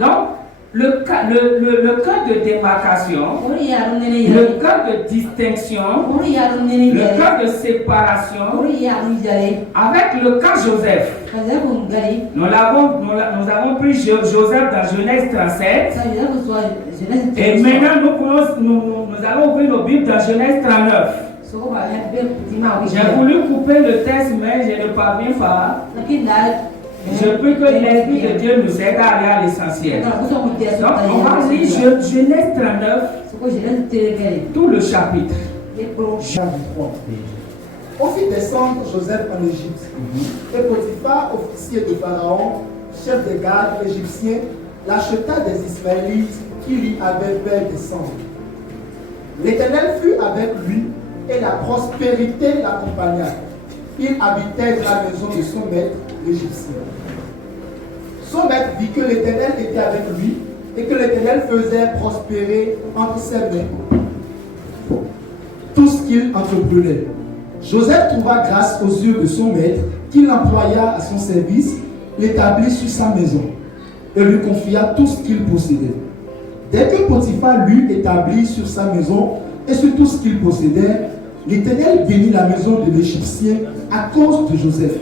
Donc, le cas de démarcation, le cas de distinction, le cas de séparation, avec le cas Joseph. Nous avons pris Joseph dans Genèse 37. Et maintenant, nous allons ouvrir nos Bibles dans Genèse 39. J'ai voulu couper le texte, mais je ne parviens pas. Je prie que l'Esprit de Dieu nous aide à aller à l'essentiel. Donc, on va lire Genèse 39, tout le chapitre. On fit descendre Joseph en Égypte. Et Potiphar, officier de Pharaon, chef des gardes égyptiens, l'acheta des Ismaélites qui lui avaient fait descendre. L'Éternel fut avec lui et la prospérité l'accompagna. Il habitait dans la maison de son maître, l'Égyptien. Son maître vit que l'Éternel était avec lui et que l'Éternel faisait prospérer entre ses mains tout ce qu'il entreprenait. Joseph trouva grâce aux yeux de son maître, qui l'employa à son service, l'établit sur sa maison et lui confia tout ce qu'il possédait. Dès que Potiphar l'eut établi sur sa maison et sur tout ce qu'il possédait, l'Éternel bénit la maison de l'Égyptien à cause de Joseph.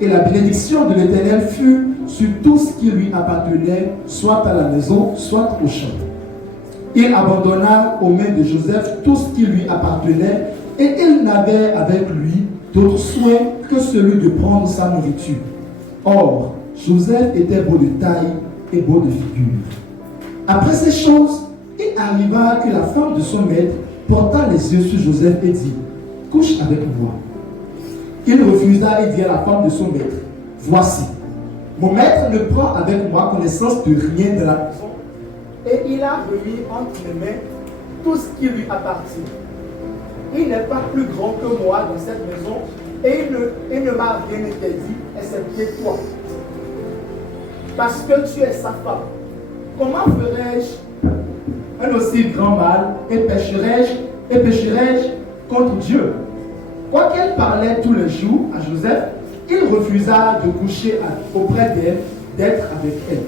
Et la bénédiction de l'Éternel fut sur tout ce qui lui appartenait, soit à la maison, soit au champ. Il abandonna aux mains de Joseph tout ce qui lui appartenait, et il n'avait avec lui d'autre soin que celui de prendre sa nourriture. Or, Joseph était beau de taille et beau de figure. Après ces choses, il arriva que la femme de son maître porta les yeux sur Joseph et dit, « Couche avec moi. » Il refusa et dit à la femme de son maître, « Voici, mon maître ne prend avec moi connaissance de rien de la maison, et il a remis entre mes mains tout ce qui lui appartient. Il n'est pas plus grand que moi dans cette maison, et il ne m'a rien interdit, excepté toi. Parce que tu es sa femme. Comment ferais-je un aussi grand mal et pécherais-je contre Dieu? Quoiqu'elle parlait tous les jours à Joseph, il refusa de coucher auprès d'elle, d'être avec elle.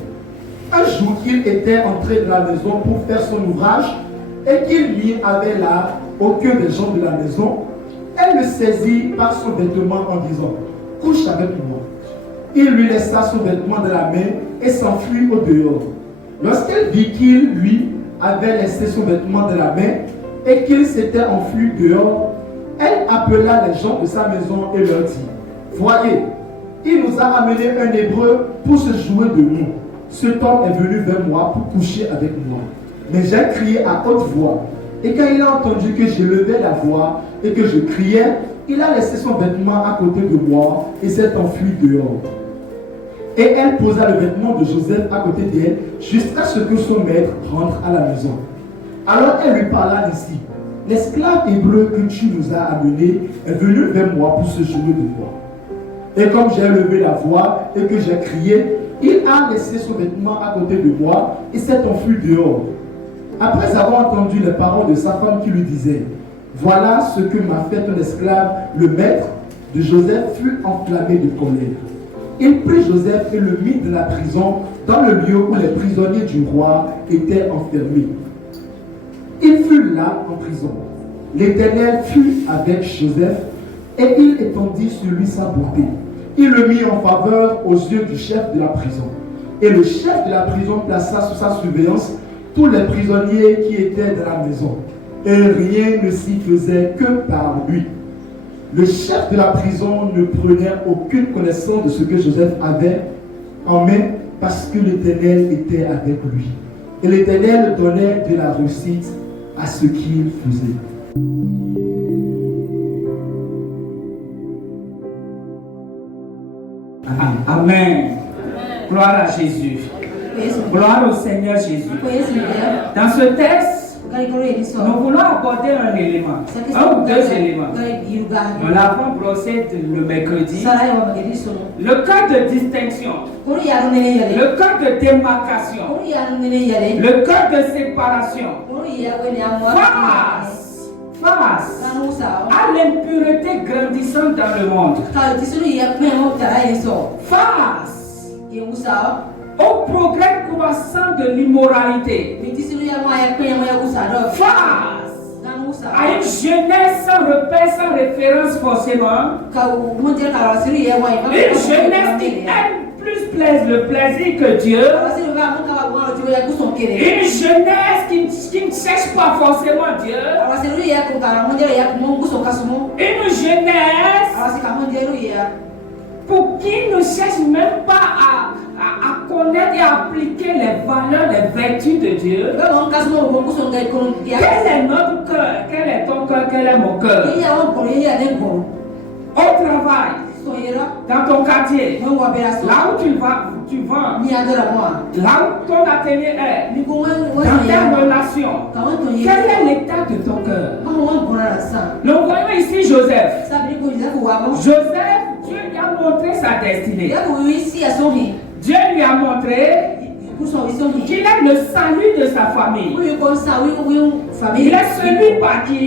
Un jour qu'il était entré dans la maison pour faire son ouvrage et qu'il lui avait là aucun des gens de la maison, elle le saisit par son vêtement en disant, « Couche avec moi. » Il lui laissa son vêtement de la main et s'enfuit au dehors. Lorsqu'elle vit qu'il lui avait laissé son vêtement de la main et qu'il s'était enfui dehors, elle appela les gens de sa maison et leur dit, « Voyez, il nous a amené un Hébreu pour se jouer de nous. Cet homme est venu vers moi pour coucher avec moi. Mais j'ai crié à haute voix. Et quand il a entendu que j'élevais la voix et que je criais, il a laissé son vêtement à côté de moi et s'est enfui dehors. » Et elle posa le vêtement de Joseph à côté d'elle jusqu'à ce que son maître rentre à la maison. Alors elle lui parla ainsi, « L'esclave hébreu que tu nous as amené est venu vers moi pour se jouer de moi. Et comme j'ai levé la voix et que j'ai crié, il a laissé son vêtement à côté de moi et s'est enfui dehors. » Après avoir entendu les paroles de sa femme qui lui disait, « Voilà ce que m'a fait ton esclave, le maître de Joseph fut enflammé de colère. Il prit Joseph et le mit dans la prison, dans le lieu où les prisonniers du roi étaient enfermés. Il fut là en prison. L'Éternel fut avec Joseph et il étendit sur lui sa beauté. Il le mit en faveur aux yeux du chef de la prison. Et le chef de la prison plaça sous sa surveillance tous les prisonniers qui étaient dans la maison. Et rien ne s'y faisait que par lui. Le chef de la prison ne prenait aucune connaissance de ce que Joseph avait en main parce que l'Éternel était avec lui. Et l'Éternel donnait de la réussite à ce qu'il faisait. Amen. Amen. Gloire à Jésus. Gloire au Seigneur Jésus. Dans ce texte, nous voulons aborder un élément, un ou deux éléments. Nous l'avons brossé le mercredi. Le cas de distinction, le cas de démarcation, le cas de séparation, face à l'impureté grandissante dans le monde, face au progrès croissant de l'immoralité, face à une jeunesse sans repère, sans référence forcément, une jeunesse qui aime plus le plaisir que Dieu, une jeunesse qui ne cherche pas forcément Dieu, une jeunesse pour qui ne cherche même pas à connaître et à appliquer les valeurs, les vertus de Dieu. Quel est notre cœur? Quel est ton cœur? Quel est mon cœur? Au travail, dans ton quartier, là où tu vends, là où ton atelier est, dans tes relations, quel est l'état de ton cœur? Nous voyons ici Joseph. Joseph, Dieu lui a montré sa destinée. Dieu lui a montré qu'il est le salut de sa famille. Il est celui par qui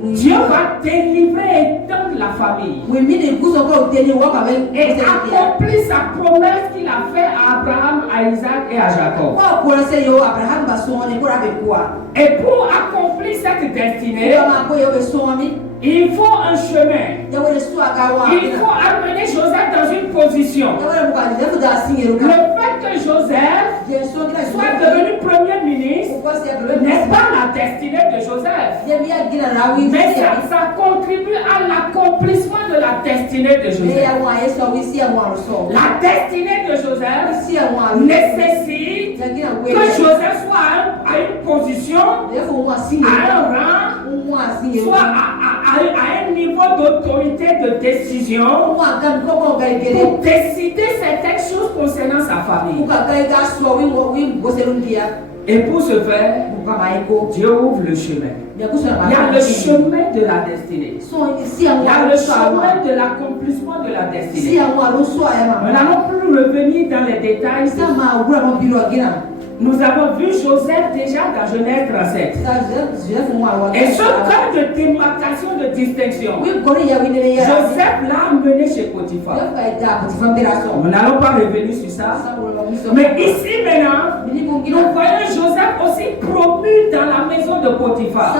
Dieu va délivrer et étendre la famille. Et accomplir sa promesse qu'il a faite à Abraham, à Isaac et à Jacob. Et pour accomplir cette destinée, il faut un chemin. Il faut amener Joseph dans une position. Le fait que Joseph soit devenu premier ministre n'est pas la destinée de Joseph. Mais ça contribue à l'accomplissement de la destinée de Joseph. La destinée de Joseph nécessite que Joseph soit à une position, à un rang, soit à un niveau d'autorité de décision pour décider certaines choses concernant sa famille. Et pour ce faire, Dieu ouvre le chemin. Il y a le chemin de la destinée. Il y a le chemin de l'accomplissement de la destinée. Nous n'allons plus revenir dans les détails. Nous avons vu Joseph déjà dans Genèse 37. Et ce cas de démarcation, de distinction, Joseph l'a amené chez Potiphar. Nous n'allons pas revenir sur ça. Mais ici maintenant, nous voyons Joseph aussi promu dans la maison de Potiphar.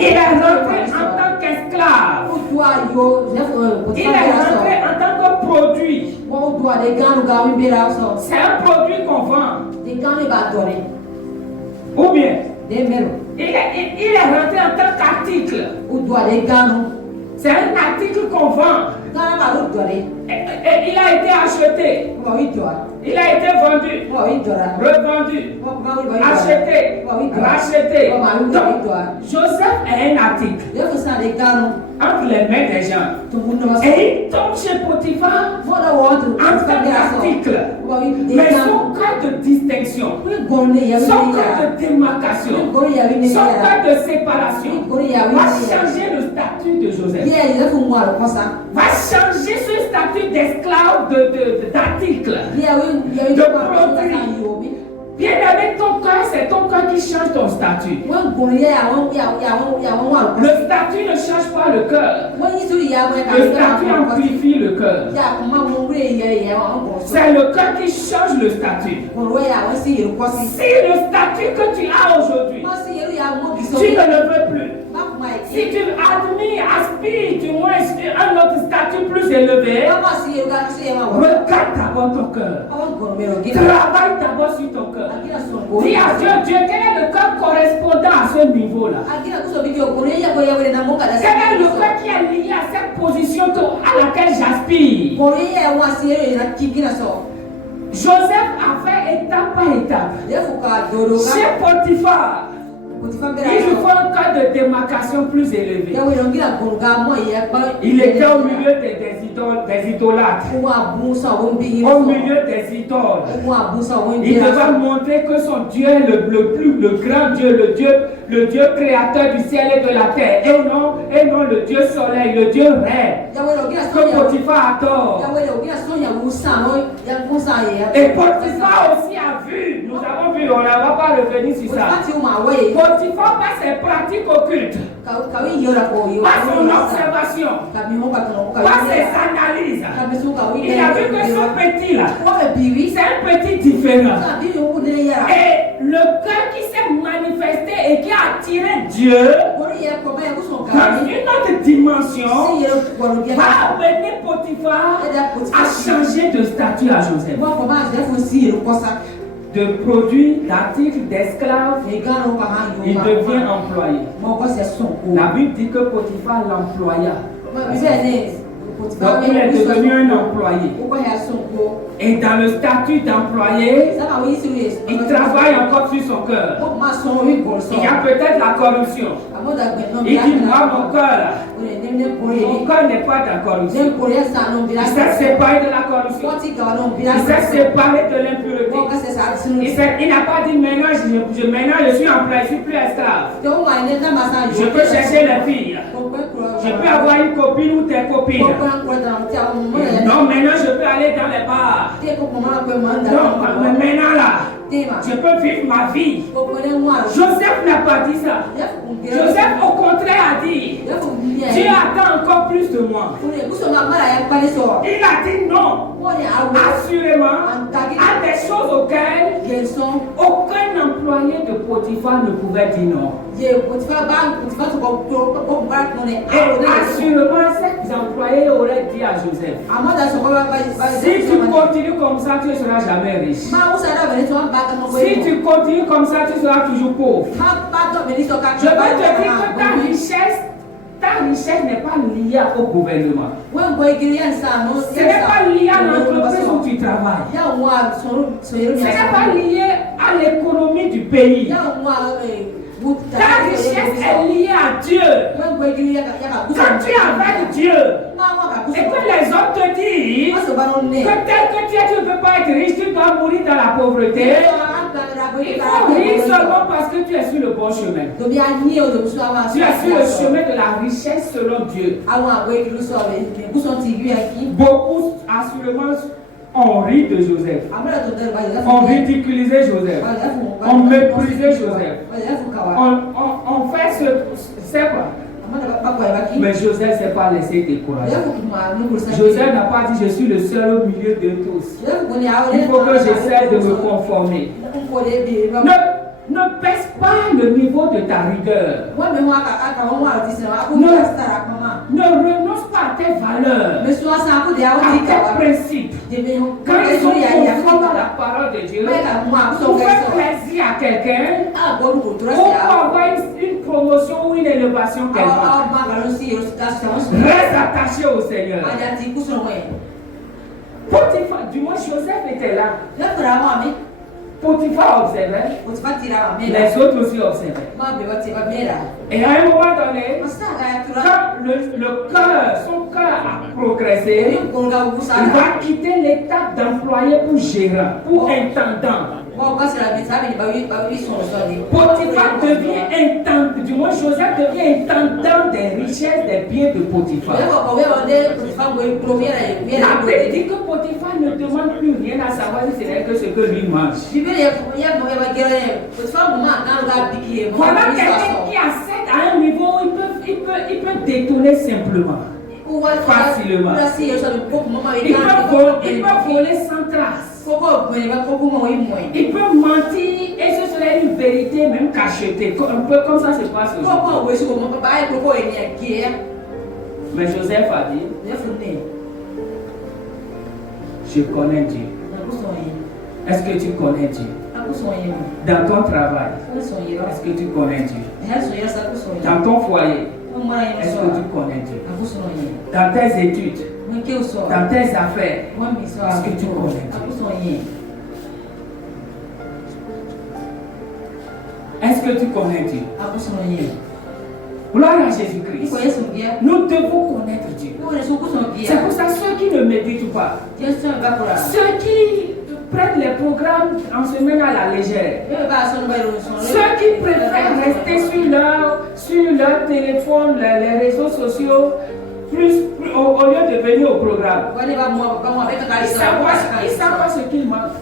Il est rentré en tant qu'esclave. Il est rentré en tant que produit. C'est un produit qu'on vend. Ou bien, il est rentré en tant qu'article. C'est un article qu'on vend. Et il a été acheté. Il a été vendu, revendu, acheté, racheté. Donc, Joseph est un article entre les mains des gens. Et il tombe chez Potiphar en tant qu'article. Mais son cas de distinction, son cas de démarcation, son cas de séparation va changer le statut de Joseph. Va changer ce statut d'esclave, d'article, de produit. Bien aimé, ton cœur, c'est ton cœur qui change ton statut. Le statut ne change pas le cœur. Le statut amplifie le cœur. C'est le cœur qui change le statut. Si le statut que tu as aujourd'hui, tu ne le veux plus. Si tu admires, aspires du moins un autre statut plus élevé, regarde d'abord ton cœur. Travaille d'abord sur ton cœur. Dis à Dieu, Dieu, quel est le cœur correspondant à ce niveau-là? Quel est le cœur qui est lié à cette position à laquelle j'aspire? Joseph a fait étape par étape. Chez Potiphar, il lui faut un cas de démarcation plus élevé. Il était au milieu des idolâtres. Au milieu des idoles. Il devait montrer que son Dieu est le grand Dieu, le Dieu créateur du ciel et de la terre. Et non le Dieu soleil, le Dieu rêve. que Potiphar a tort. Et Potiphar aussi a vu, nous avons vu, on ne va pas revenir sur ça. Potiphar par ses pratiques occultes, par son observation, par ses analyses, il a vu que ce petit là, c'est un petit différent. Et le cœur qui s'est manifesté et qui a attiré Dieu dans une autre dimension va amener Potiphar à changer de statut à Joseph. De produit, d'articles, d'esclaves, il devient employé. La Bible dit que Potiphar l'employa. Donc il est devenu un employé. Et dans le statut d'employé, il travaille encore sur son cœur. Il y a peut-être la corruption. Il dit, moi mon cœur là, mon cœur n'est pas dans la corruption. Il s'est séparé de la corruption. Il s'est séparé de l'impureté. Il n'a pas dit maintenant je suis employé, je ne suis plus esclave. Je peux chercher les filles. Je peux avoir une copine ou des copines. Non, maintenant je peux aller dans les bars. Donc maintenant là, je peux vivre ma vie. Joseph n'a pas dit ça. Joseph au contraire a dit, Dieu attend encore plus de moi. Il a dit non. Assurément, à des choses auxquelles aucun employé de Potiphar ne pouvait dire non. Et assurément, ces employés auraient dit à Joseph, si tu continues comme ça, tu ne seras jamais riche. Si tu continues comme ça, tu seras toujours pauvre. Je veux te dire que ta richesse n'est pas liée au gouvernement. Ce n'est pas lié à l'entreprise où tu travailles. Ce n'est pas lié à l'économie du pays. Ta richesse est liée à Dieu. Quand tu es avec Dieu, et que les autres te disent que tel que tu es, tu ne peux pas être riche, tu dois mourir dans la pauvreté. Il faut rire seulement parce que tu es sur le bon chemin. Tu es sur le chemin de la richesse selon Dieu. Beaucoup, assurément, on rit de Joseph. On ridiculisait Joseph. On méprisait Joseph. On fait ce. C'est quoi? Mais Joseph ne s'est pas laissé décourager. Joseph n'a pas dit je suis le seul au milieu de tous. Il faut que j'essaie de me conformer. Ne baisse pas le niveau de ta rigueur. Ne renonce pas à tes valeurs, à tes principes. Quand ils sont conformes à la parole de Dieu, pour faire plaisir à quelqu'un, ou pour avoir une promotion ou une élévation quelconque, reste attaché au Seigneur. Potiphar, du moins Joseph était là. Potiphar observait, les autres aussi observaient. Et à un moment donné, quand le cœur, son cœur a progressé, il va quitter l'étape d'employé pour gérant, pour intendant. Potiphar devient intendant, du moins Joseph devient intendant des richesses des biens de Potiphar. La Bible dit que Potiphar ne demande plus rien à savoir si ce n'est que ce que lui mange. Voilà quelqu'un qui accède à un niveau où il peut détourner simplement, facilement. Il peut voler sans trace. Il peut mentir et ce serait une vérité même cachetée, un peu comme ça se passe aujourd'hui. Mais Joseph a dit, je connais Dieu. Est-ce que tu connais Dieu? Dans ton travail, est-ce que tu connais Dieu? Dans ton foyer, est-ce que tu connais Dieu? Dans tes études, dans tes affaires, est-ce que tu connais Dieu? Est-ce que tu connais Dieu? Gloire à Jésus-Christ. Nous devons connaître Dieu. C'est pour ça ceux qui ne méditent pas, ceux qui prennent les programmes en semaine à la légère, ceux qui préfèrent rester sur leur téléphone, les réseaux sociaux, au lieu de venir au programme. Ils savent pas ce qu'ils manquent.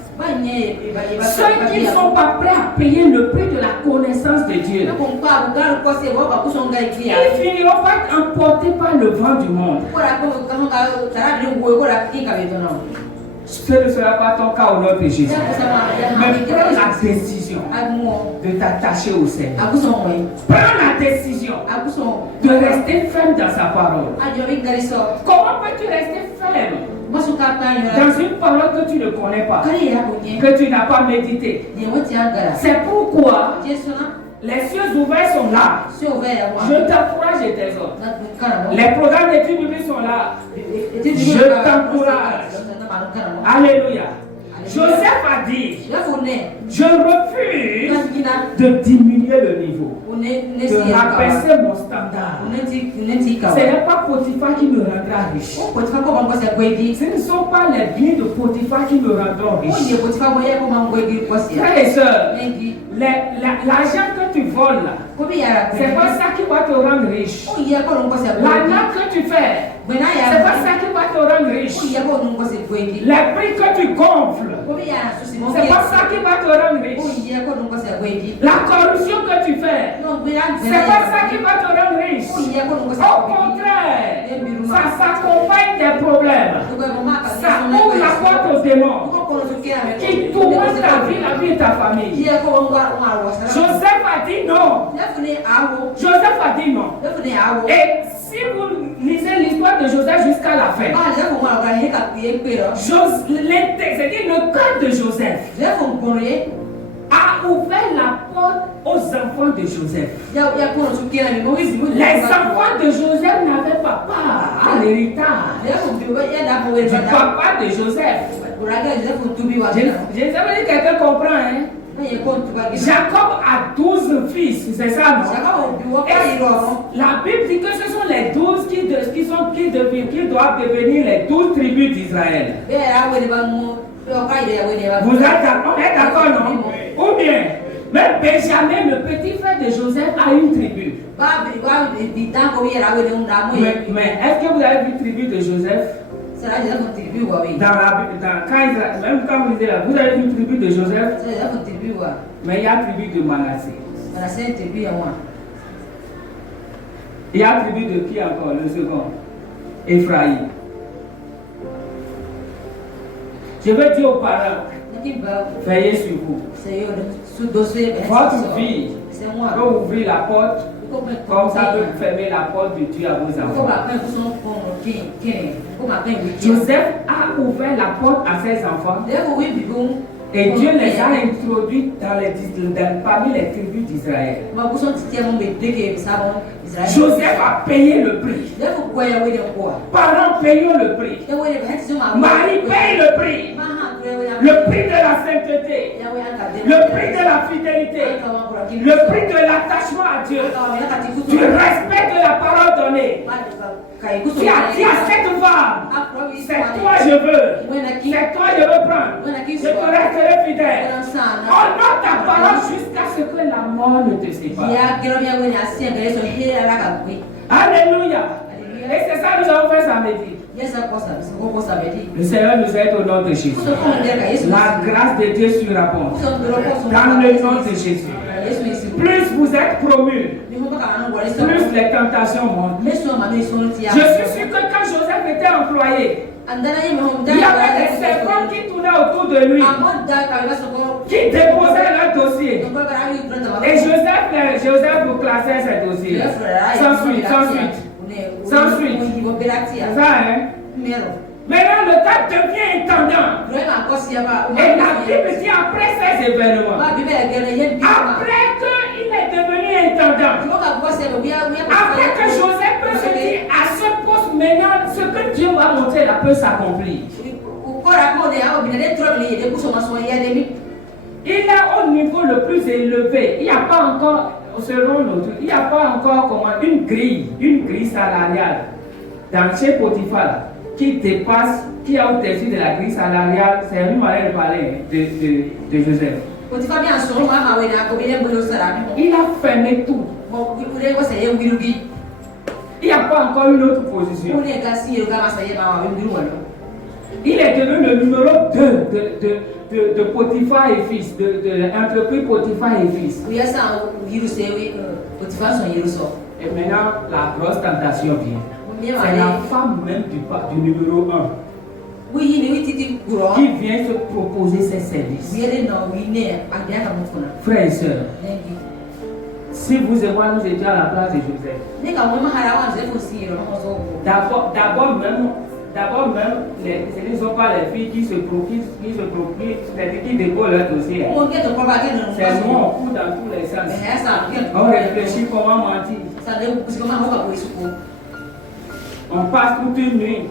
Ceux qui ne sont pas prêts à payer le prix de la connaissance de Dieu, ils finiront par être emportés par le vent du monde. Ce ne sera pas ton cas au nom de Jésus. Mais prends la décision de t'attacher au Seigneur. Prends la décision de rester ferme dans sa parole. Comment peux-tu rester ferme dans une parole que tu ne connais pas, que tu n'as pas médité? C'est pourquoi les cieux ouverts sont là. Je t'encourage et t'exhorte. Les programmes d'études bibliques sont là. Je t'encourage. Alléluia. Joseph a dit, je refuse de diminuer le niveau, de rabaisser mon standard. Ce n'est pas Potiphar qui me rendra riche. Ce ne sont pas les biens de Potiphar qui me rendront riche. Frères et sœurs, l'argent que tu voles là, c'est pas ça qui va te rendre riche. L'argent que tu fais, c'est pas ça qui va te rendre riche. Les prix que tu gonfles, c'est pas ça qui va te rendre riche. La corruption que tu fais, c'est pas ça qui va te rendre riche. Au contraire, ça s'accompagne des problèmes. Ça ouvre la porte aux démons qui tourmentent ta vie, la vie de ta famille. Joseph a dit non. Joseph a dit non. Et si vous lisez l'histoire de Joseph jusqu'à la fin, c'est-à-dire le cœur de Joseph a ouvert la porte aux enfants de Joseph. Les enfants de Joseph n'avaient pas part à l'héritage du papa de Joseph. Je sais pas si quelqu'un comprend, hein? Jacob a 12 fils, c'est ça, non? Et la Bible dit que ce sont les 12 qui doivent devenir les 12 tribus d'Israël. Vous êtes d'accord, non? Ou bien, même Benjamin, le petit frère de Joseph, a une tribu. Mais est-ce que vous avez vu la tribu de Joseph? Même quand vous lisez là, vous avez vu une tribu de Joseph? Mais il y a la tribu de Manassé. Il y a la tribu de qui encore? Le second? Ephraïm. Je veux dire aux parents, veillez sur vous. Votre vie peut ouvrir la porte, comme ça peut fermer la porte de Dieu à vos enfants. Joseph a ouvert la porte à ses enfants. Et Dieu les a introduits parmi les tribus d'Israël. Joseph a payé le prix. Parents, payons le prix. Marie, paye le prix. Le prix de la sainteté. Le prix de la fidélité. Le prix de l'attachement à Dieu. Du respect de la parole donnée. Qui a dit à cette femme, c'est toi je veux. C'est toi je veux prendre. Je te resterai fidèle. Honore ta parole jusqu'à ce que la mort ne te sépare. Alléluia. Et c'est ça que nous avons fait samedi. Le Seigneur nous aide au nom de Jésus. La grâce de Dieu surabonde. Dans le nom de Jésus. Plus vous êtes promus, plus les tentations montent. Je suis sûr que quand Joseph était employé, il y avait des serpents qui tournaient autour de lui, qui déposaient leur dossier. Et Joseph vous classait ces dossiers. Sans suite. Ça, hein? Maintenant, le temps devient intendant. Et la Bible dit après ces événements, après qu'il est devenu intendant, après que Joseph peut se dire à ce poste maintenant, ce que Dieu va montrer là peut s'accomplir. Il est au niveau le plus élevé. Il n'y a pas encore, selon notre, il n'y a pas encore comment, une grille salariale dans chez Potiphar qui dépasse, qui est au-dessus de la grille salariale. C'est une manière de parler de Joseph. Il a fermé tout. Il n'y a pas pas encore une autre position. Il est devenu le numéro 2 de Potiphar et fils, de l'entreprise Potiphar et fils. Et maintenant, la grosse tentation vient. C'est la femme même du numéro 1 qui vient se proposer ses services. Frères et sœurs, si vous et moi nous étions à la place de Joseph, d'abord même, ce ne sont pas les filles qui se procurent, qui décollent leur dossier. C'est nous, on court dans tous les sens. On réfléchit comment mentir. On passe toute une nuit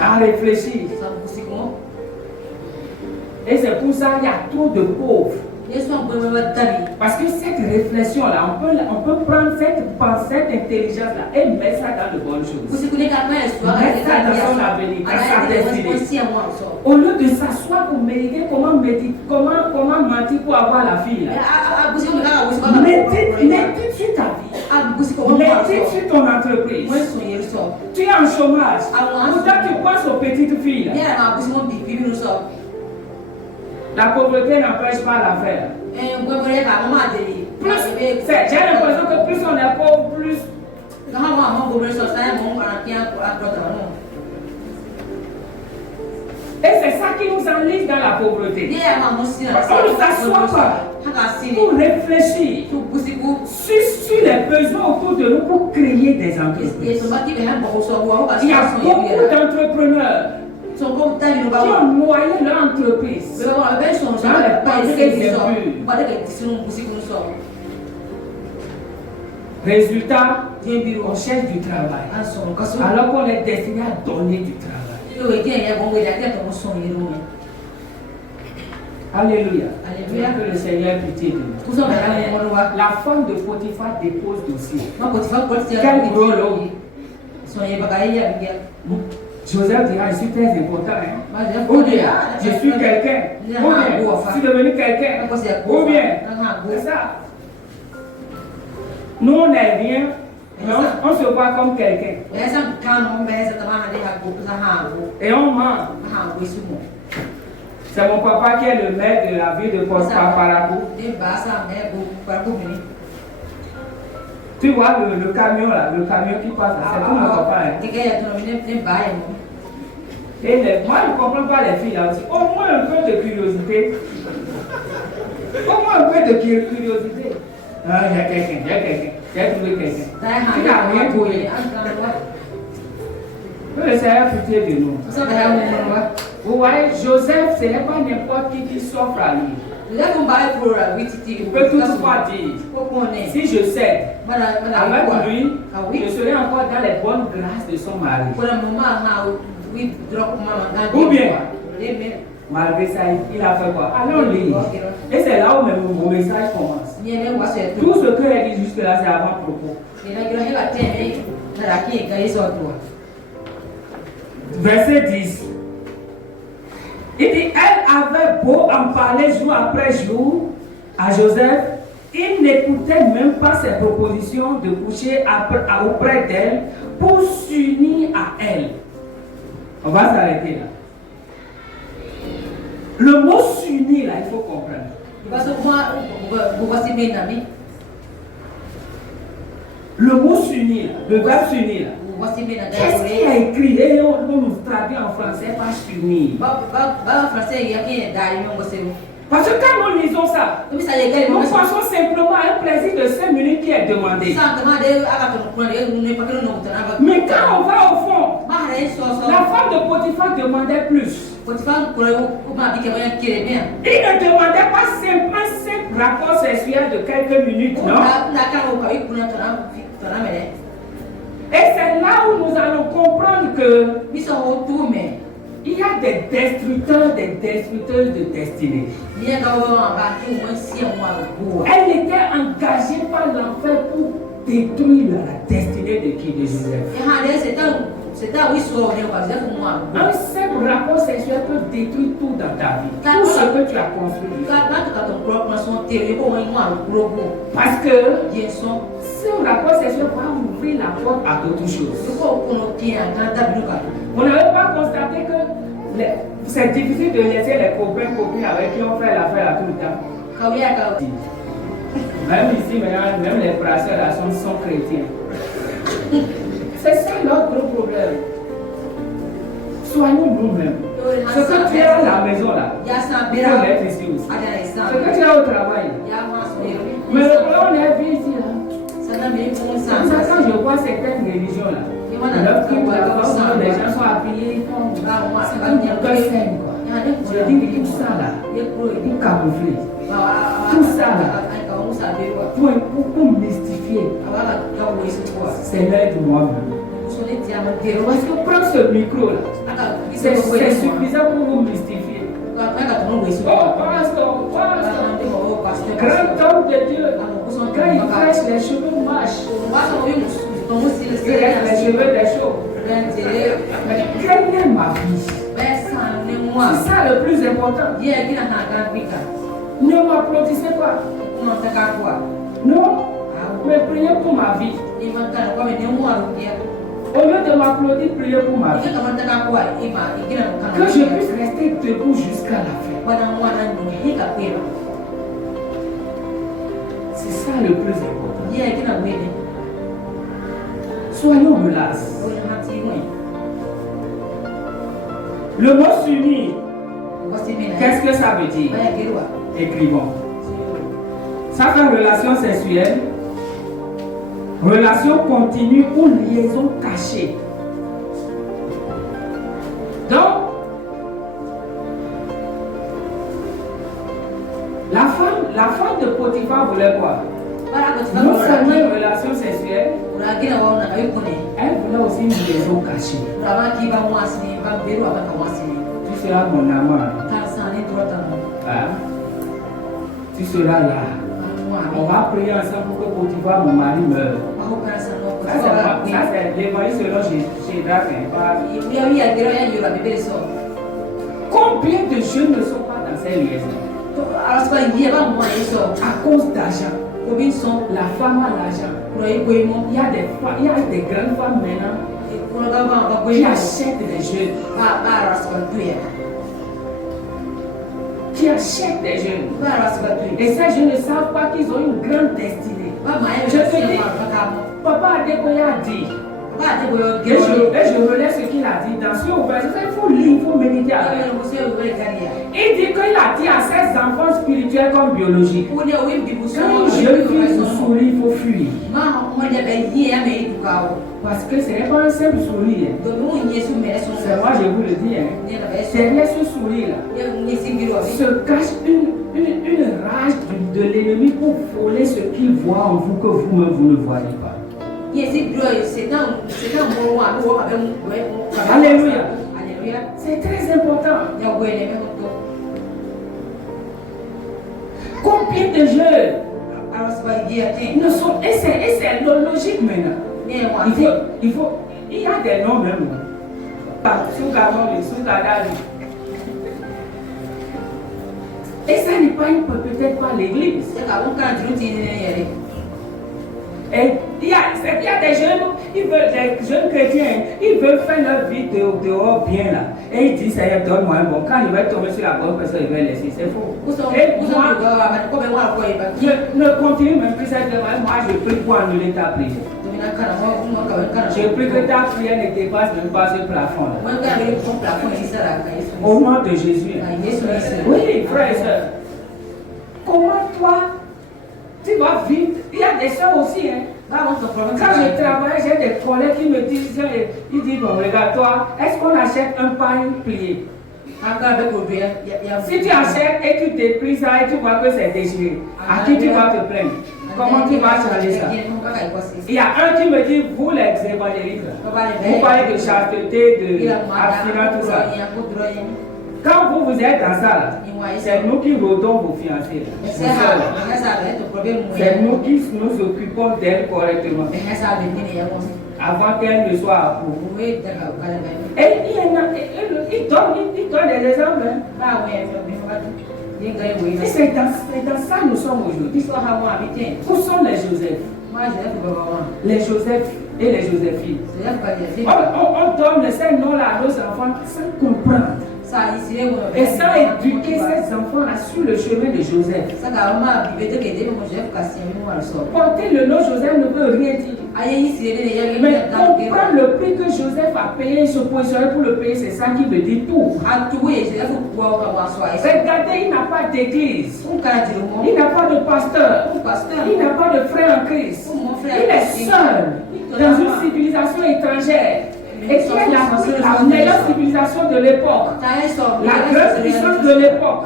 à réfléchir. Et c'est pour ça qu'il y a trop de pauvres. Parce que cette réflexion-là, on peut prendre cette pensée, cette intelligence-là et mettre ça dans de bonnes choses. Mettre ça dans son avenir, dans sa destinée. Au lieu de s'asseoir pour méditer comment mentir pour avoir la fille. Médite sur ta vie. Médite sur ton entreprise. Tu es en chômage. Pourtant tu penses aux petites filles. La pauvreté n'empêche pas l'affaire. J'ai l'impression que plus on est pauvre, plus. Et c'est ça qui nous enlise dans la pauvreté. On ne s'assoit pas pour réfléchir sur les besoins autour de nous pour créer des entreprises. Il y a beaucoup d'entrepreneurs qui ont noyé leur entreprise dans les pensées impures. Résultat, on cherche du travail alors qu'on est destiné à donner du travail. Alléluia. Alléluia. Que le Seigneur pitié de nous. La femme de Potiphar dépose dossier. Quel gros lot. Joseph dira, je suis très important. Ou bien, je suis quelqu'un. Ou bien, je suis devenu quelqu'un. Ou bien, c'est ça. Nous, on n'est rien. On se voit comme quelqu'un. Et on ment. C'est mon papa qui est le maire de la ville de Parapou. Tu vois le camion là, le camion qui passe là, c'est pour mon papa. Et moi je ne comprends pas les filles là aussi. Au moins un peu de curiosité. Au moins un peu de curiosité. Ah, il y a quelqu'un, j'ai trouvé quelqu'un. Tu n'as rien trouvé. Que le Seigneur pitié de nous. Vous voyez, Joseph, ce n'est pas n'importe qui s'offre à lui. Il peut toutefois dire, si je cède avec lui, je serai encore dans les bonnes grâces de son mari. Ou bien, malgré ça, il a fait quoi? Allons lire. Et c'est là où même mon message commence. Tout ce que j'ai dit jusque-là, c'est avant propos. Verset 10. Il dit, elle avait beau en parler jour après jour à Joseph, il n'écoutait même pas ses propositions de coucher auprès d'elle pour s'unir à elle. On va s'arrêter là. Le mot s'unir là, il faut comprendre. Le mot s'unir, le verbe s'unir là. Qu'est-ce qu'il a écrit? Et on nous traduit en français par s'unir. Parce que quand nous lisons ça, nous pensons simplement à un plaisir de 5 minutes qui est demandé. Mais quand on va au fond, la femme de Potiphar demandait plus. Il ne demandait pas simplement un simple rapport sexuel de quelques minutes, non? Et c'est là où nous allons comprendre que il y a des destructeurs de destinée. Elle était engagée par l'enfer pour détruire la destinée de qui? De Joseph. Un simple rapport sexuel peut détruire tout dans ta vie. Tout ce que tu as construit. Parce que ce rapport sexuel va ouvrir la porte à d'autres choses. Vous n'avez pas constaté que c'est difficile de laisser les copains, copines avec qui on fait l'affaire à tout le temps. Même ici, maintenant, même les brasseurs là sont chrétiens. C'est ça notre gros problème. Soyons nous-mêmes. Ce que tu as à la maison là, il faut l'être ici aussi. Ce que tu as au travail. Mais le problème, on est vu ici là. Quand je vois certaines religions là, les gens sont habillés comme c'est comme des cœurs sains quoi. Je dis tout ça là, tout camouflé. Tout ça là, pour mystifier. C'est l'aide de moi-même. Parce que prendre ce micro là, c'est suffisant pour vous mystifier. Oh, pasteur, grand homme de Dieu, quand il prêche, les cheveux marchent. Les cheveux des chauves. Mais craignez ma vie. C'est ça le plus important. Ne m'applaudissez pas. Non, mais priez pour ma vie. Au lieu de m'applaudir, priez pour ma vie. Que je puisse rester debout jusqu'à la fin. C'est ça le plus important. Soyons relax. Le mot s'unir, qu'est-ce que ça veut dire? Écrivons. Ça fait relation sexuelle, relation continue ou liaison cachée. Donc, la femme de Potiphar voulait quoi? Non seulement une relation sexuelle, elle voulait aussi une liaison cachée. Tu seras mon amant. Hein? Tu seras là. On va prier ensemble pour que Potiphar, mon mari, meure. Ça, c'est l'évangile selon Shadrach. Combien de jeunes ne sont pas dans ces liaisons? À cause d'argent. La femme a l'argent. Il y a des grandes femmes maintenant qui achètent des jeunes. Qui achètent des jeunes. Et ces jeunes ne savent pas qu'ils ont une grande destinée. Je te dis, Papa Adekoya a dit. Et je relais ce qu'il a dit dans ce verset. Il faut lire, il faut méditer avec. Il dit qu'il a dit à ses enfants spirituels comme biologiques. Quand une jeune fille se sourit, il faut fuir. Parce que ce n'est pas un simple sourire. C'est moi, je vous le dis. Derrière ce sourire-là se cache une rage de l'ennemi pour voler ce qu'il voit en vous que vous-même vous ne voyez pas. Alléluia. C'est très important. Combien de jeunes ne sont. Et c'est logique maintenant. Il y a des noms même. Et ça n'est pas peut-être pas l'église. Et il y a des jeunes, des jeunes chrétiens, ils veulent faire leur vie dehors bien là. Et ils disent, Seigneur, donne-moi un bon. Quand il va tomber sur la bonne personne, il va laisser. C'est faux. Et moi, ne continue même plus cette demande. Moi, je prie pour annuler ta prière. Je prie que ta prière ne dépasse même pas ce plafond là. Au nom de Jésus. Oui, frère et soeur. Comment toi, tu vas vivre? Il y a des soeurs aussi. Hein. Quand je travaille, j'ai des collègues qui me disent, ils disent, bon, regarde toi, est-ce qu'on achète un pain plié? Si tu achètes et tu déplies ça et tu vois que c'est déchiré, à qui tu vas te plaindre? Comment tu vas changer ça? Il y a un qui me dit, vous les évangélistes, vous parlez de chasteté, de abstinence, tout ça. Quand vous êtes dans ça, c'est nous qui rodons vos fiancés. C'est nous qui nous occupons d'elles correctement. Avant qu'elles ne soient approuvées. Et il donne des exemples. Et c'est dans ça que nous sommes aujourd'hui. Où sont les Joseph? Les Joseph et les Joséphines. On donne ces noms-là à nos enfants sans comprendre. Et sans éduquer ces enfants-là sur le chemin de Joseph. Porter le nom Joseph ne veut rien dire. Mais comprendre le prix que Joseph a payé, se positionner pour le payer, c'est ça qui veut dire tout. Regardez, il n'a pas d'église. Il n'a pas de pasteur. Il n'a pas de frère en Christ. Il est seul dans une civilisation étrangère. Et qui est la meilleure civilisation de l'époque, la grande puissance de l'époque,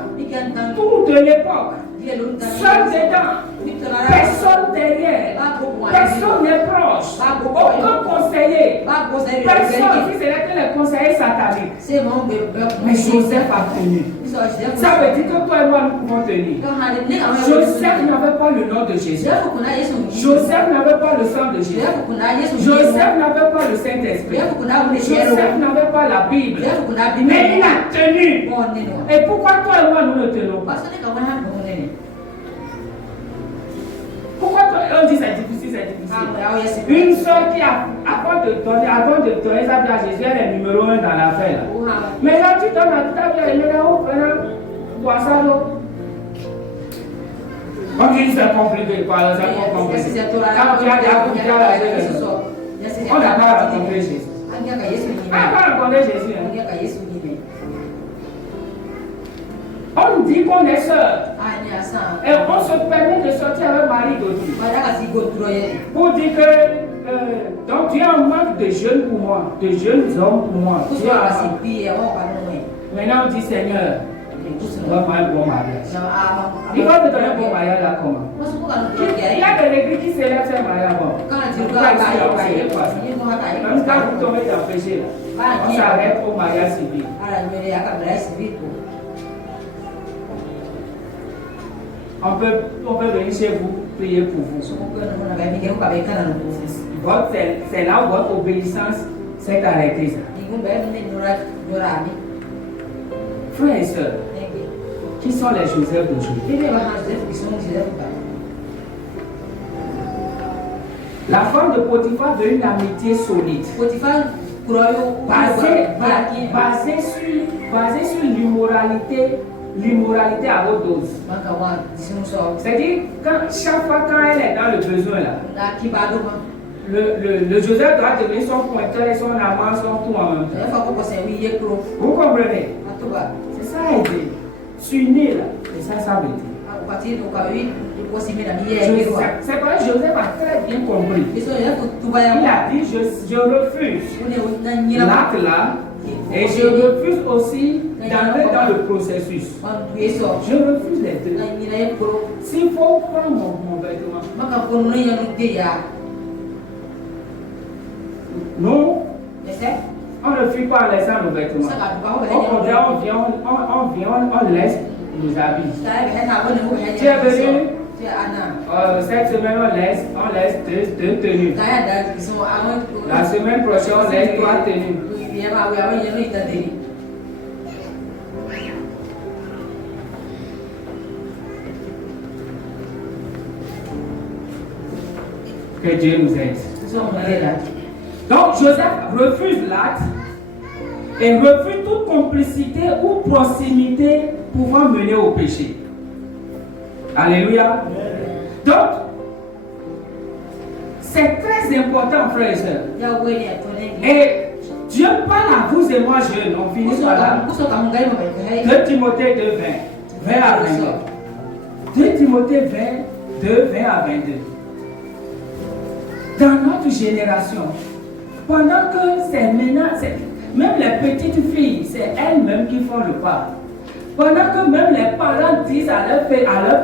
tout de l'époque, seul dedans, personne derrière, personne n'est proche, aucun conseiller, personne, si ce n'est que les conseillers sataniques. Mais Joseph a tenu. Ça veut dire que toi et moi nous pouvons tenir. Joseph n'avait pas le nom de Jésus. Joseph n'avait pas le sang de Jésus. Joseph n'avait pas le Saint-Esprit. Joseph n'avait pas la Bible. Mais il a tenu. Et pourquoi toi et moi nous ne tenons pas? Pourquoi toi, on dit c'est difficile, c'est difficile. Une soeur qui a, avant de donner sa vie à Jésus, elle est numéro 1 dans l'affaire. Mais là tu donnes à ta vie, elle est là-haut, bois ça l'eau. On dit c'est compliqué, par exemple, c'est compliqué. Quand tu as on n'a pas rencontré Jésus. On n'a pas rencontré Jésus. On dit qu'on est sœurs. Et on se permet de sortir avec Marie d'autrui. Pour dire que donc tu es en manque de jeunes pour moi, de jeunes hommes pour moi. Maintenant on dit Seigneur, on va faire un bon mariage. Il va te donner un bon mariage là comment? Il y a des églises qui célèbrent ce mariage. Même quand vous tombez dans le péché là, on s'arrête au mariage civil. On peut venir chez vous, prier pour vous. C'est là où votre obéissance s'est arrêtée. Frères et sœurs, qui sont les Joseph d'aujourd'hui? La femme de Potiphar veut une amitié solide. Basée sur l'immoralité à haute dose. C'est-à-dire, chaque fois quand elle est dans le besoin là, le Joseph doit devenir son pointeur et son amant, son tout en même temps. Vous comprenez? C'est ça l'idée. S'unir là, c'est ça veut dire. C'est vrai, Joseph a très bien compris. Il a dit, je refuse l'acte là. Et je refuse aussi d'entrer dans le processus. Je refuse les deux. S'il faut prendre mon vêtement, non, on ne fuit pas en laissant nos vêtements. On laisse nos habits. Tu es venu, cette semaine on laisse deux tenues. La semaine prochaine on laisse 3 tenues. Que Dieu nous aide. Donc Joseph refuse l'acte et refuse toute complicité ou proximité pouvant mener au péché. Alléluia. Donc, c'est très important, frères et sœurs. Et Dieu parle à vous et moi jeunes. On finit par là. 2 Timothée 2, 20 à 22. 2 Timothée 2, 20 à 22. Dans notre génération, pendant que c'est maintenant, même les petites filles, c'est elles-mêmes qui font le pas. Pendant que même les parents disent à leur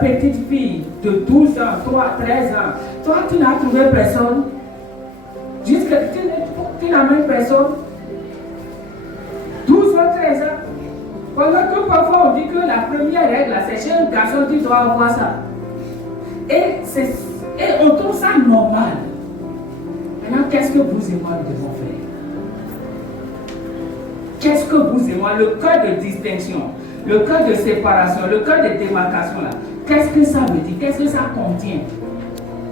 petite fille de 12 ans, 13 ans, toi tu n'as trouvé personne, jusque tu n'amènes personne, 12 ans, 13 ans. Pendant que parfois on dit que la première règle, c'est chez un garçon tu dois avoir ça. Et on trouve ça normal. Maintenant, qu'est-ce que vous et moi nous devons faire? Qu'est-ce que vous et moi, le cœur de distinction, le cœur de séparation, le cœur de démarcation là, qu'est-ce que ça veut dire? Qu'est-ce que ça contient?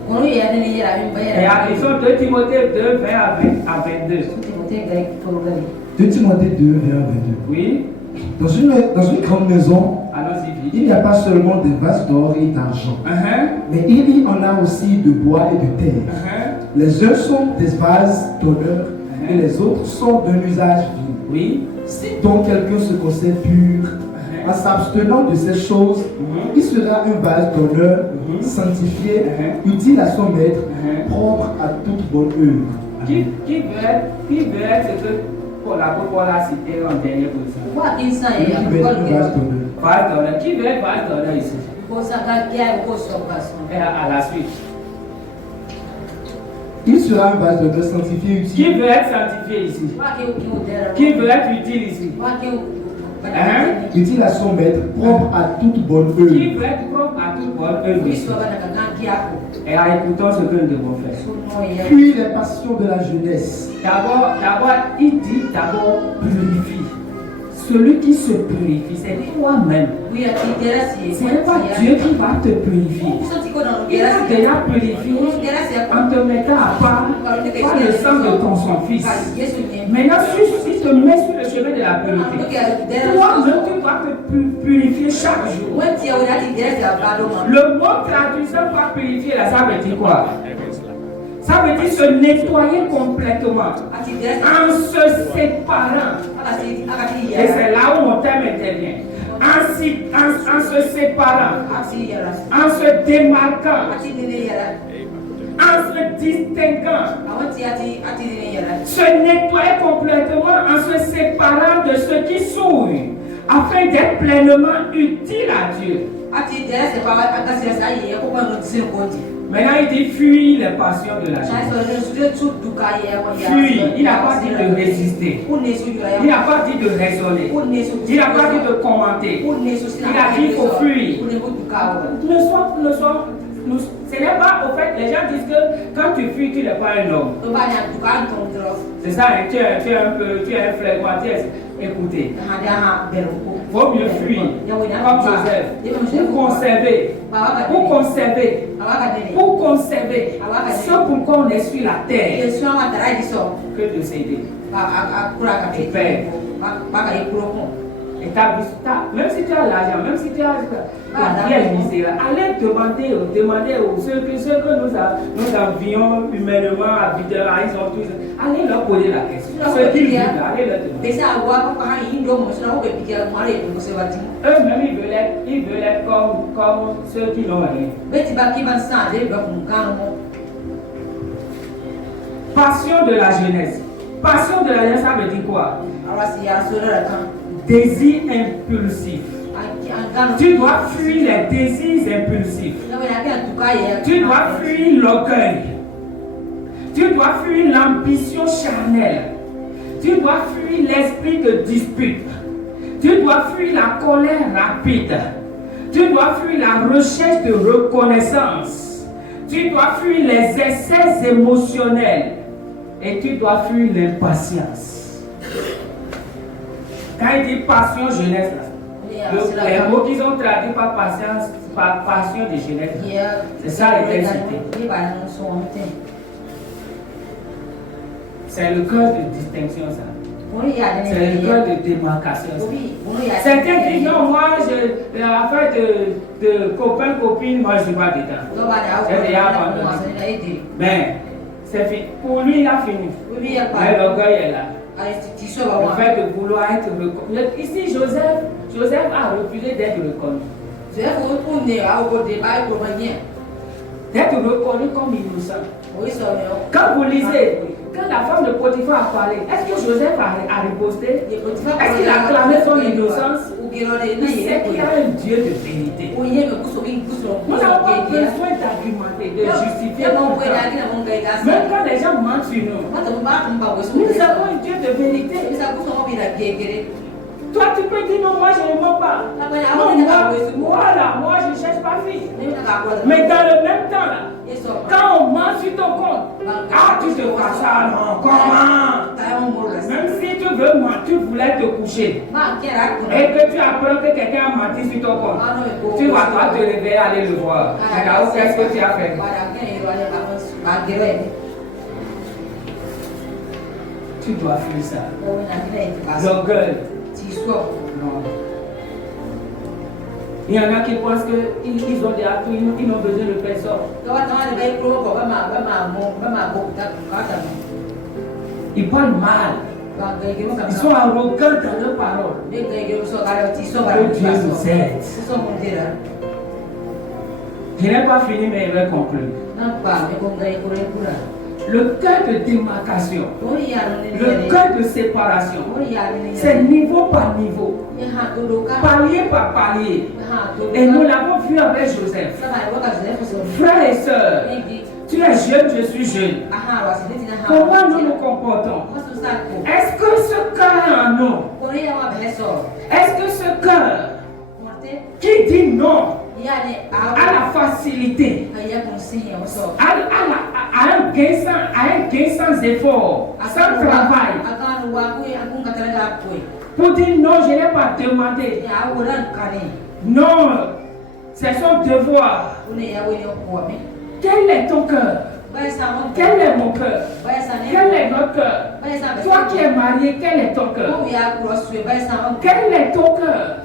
Et ils sont 2 Timothée 2, 20 à 22. 2 Timothée 2, 20 à 22. Oui. Dans une grande maison, allons-y vite. Il n'y a pas seulement des vases d'or et d'argent, mais il y en a aussi de bois et de terre. Les uns sont des vases d'honneur et les autres sont d'un usage vil. Oui. Si donc quelqu'un se conserve pur, en s'abstenant de ces choses, il sera un vase d'honneur, sanctifié, utile à son maître, propre à toute bonne œuvre. Qui veut être ce que l'apôtre Paul a cité en dernière position? Vase d'honneur. Qui veut être vase d'honneur ici? Et à la suite. Il sera un vase d'honneur sanctifié, utile. Qui veut être sanctifié ici? Qui veut être utile ici? Utile à son maître, propre à toute bonne œuvre. Qui veut être propre à toute bonne œuvre ici? Et écoutons ce que nous devons faire. Puis les passions de la jeunesse. D'abord, il dit purifie. Celui qui se purifie, c'est toi-même. Ce n'est pas Dieu qui va te purifier. Il t'a déjà purifié en te mettant à part par le sang de son fils. Maintenant, si tu te mets sur le chemin de la pureté, toi-même tu vas te purifier chaque jour. Le mot traduisant par purifier, là, ça veut dire quoi? Ça veut dire se nettoyer complètement en se séparant. Et c'est là où mon thème intervient. En se séparant, en se démarquant, en se distinguant, se nettoyer complètement en se séparant de ceux qui souillent, afin d'être pleinement utile à Dieu. Maintenant, il dit fuis les passions de la jeunesse. Fuis. Il n'a pas dit de résister. Il n'a pas dit de raisonner. Il n'a pas dit de commenter. Il a dit qu'il faut fuir. Ce n'est pas, au fait, les gens disent que quand tu fuis, tu n'es pas un homme. C'est ça, hein, tu es un flegmatique. Écoutez, il vaut mieux fuir, comme Joseph, pour conserver ce pourquoi on est sur la terre, que de céder. Tu perds. Et même si tu as l'argent, même si tu as la vie misérable, allez demander aux ceux que nous envions humainement à Videra, ils ont tous. Allez leur poser la question. Ceux qui vivent là, allez leur demander. Eux-mêmes, ils veulent être comme ceux qui n'ont rien. Passion de la jeunesse. Passion de la jeunesse, ça veut dire quoi? Désir impulsif. Tu dois fuir les désirs impulsifs. Tu dois fuir l'orgueil. Tu dois fuir l'ambition charnelle. Tu dois fuir l'esprit de dispute. Tu dois fuir la colère rapide. Tu dois fuir la recherche de reconnaissance. Tu dois fuir les excès émotionnels. Et tu dois fuir l'impatience. Quand il dit passion jeunesse, les mots qu'ils ont traduits par patience, par passion de jeunesse, c'est ça l'intensité. C'est le cœur de distinction, ça. C'est le cœur de démarcation. Certains disent non, moi, l'affaire de copain-copine, moi je ne suis pas dedans. C'est déjà abandonné. Mais c'est fini. Pour lui, il a fini. Mais l'orgueil est là. Le fait de vouloir être reconnu. Ici, Joseph a refusé d'être reconnu. D'être reconnu comme innocent. Quand vous lisez, quand la femme de Potiphar a parlé, est-ce que Joseph a riposté? Est-ce qu'il a clamé son innocence? Il sait qu'il y a un Dieu de vérité. Nous n'avons pas besoin d'argumenter, de justifier. Même quand les gens mentent sur nous, nous avons un Dieu de vérité. Toi, tu peux dire non, moi je ne mens pas. Non, moi je ne cherche pas fille. Mais dans le même temps, là, quand on ment sur ton compte, ah, tu te fais ça, non, comment? Même si tu veux mentir, tu voulais te coucher et que tu apprends que quelqu'un a menti sur ton compte, tu vas toi te réveiller, aller le voir. Regarde, qu'est-ce que tu as fait? Tu dois fuir ça. L'orgueil. Non. Il y en a qui pensent qu'ils ont des atouts, ils n'ont besoin de personne. Ils parlent mal. Ils sont arrogants dans leurs paroles. Que Dieu nous aide. Je n'ai pas fini, mais je vais conclure. Le cœur de démarcation, le cœur de séparation, c'est niveau par niveau, palier par palier. Et nous l'avons vu avec Joseph. Frères et sœurs, tu es jeune, je suis jeune. Comment nous nous comportons? Est-ce que ce cœur en nous, est-ce que ce cœur qui dit non à la facilité, à un gain sans effort, sans travail, pour dire non, je n'ai pas demandé. Non, c'est son devoir. Quel est ton cœur? Quel est mon cœur? Quel est notre cœur? Toi qui es marié, quel est ton cœur? Quel est ton cœur?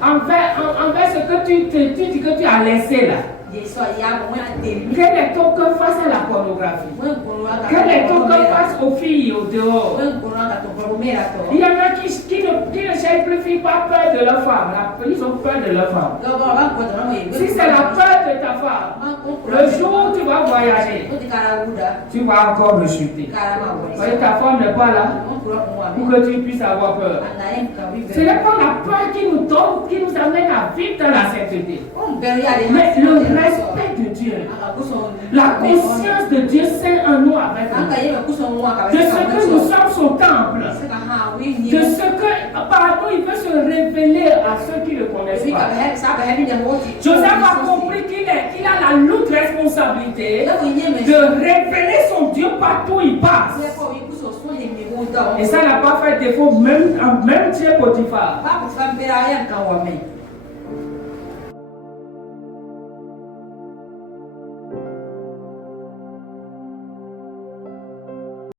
Envers ce que tu dis que tu as laissé là. Quel est ton cœur face à la pornographie? Quel est ton cœur face aux filles au dehors? Il y en a qui ne cherchent plus filles par peur de leur femme. Ils ont peur de leur femme. Si c'est la peur de ta femme, le jour où tu vas voyager, tu vas encore rechuter. Parce que ta femme n'est pas là pour que tu puisses avoir peur. Ce n'est pas la peur qui nous donne, qui nous amène à vivre dans la sainteté. Mais le respect de Dieu, la conscience de Dieu saint en nous avec nous, de ce que nous sommes son temple, de ce que par nous il veut se révéler à ceux qui ne le connaissent pas. Joseph a compris qu'il a la lourde responsabilité de révéler son Dieu partout où il passe. Et ça n'a pas fait défaut, même chez Potiphar.